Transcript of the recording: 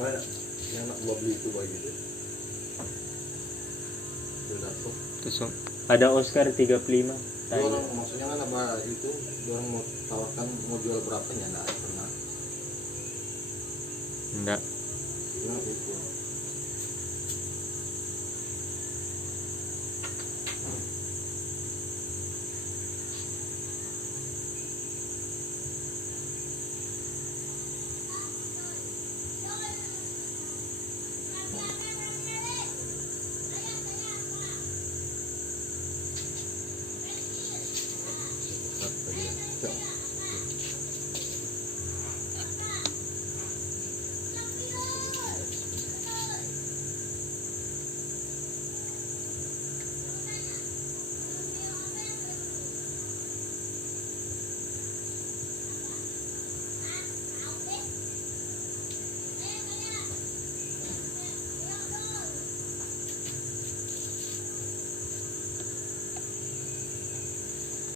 Mana yang nak gua beli itu boy gitu. Sudah tuh. Terus ada Oscar 35. Dia Tanya. orang maksudnya kan apa itu dia orang mau tawarkan mau jual berapa ya enggak pernah. Enggak. Nah itu. Apa dia?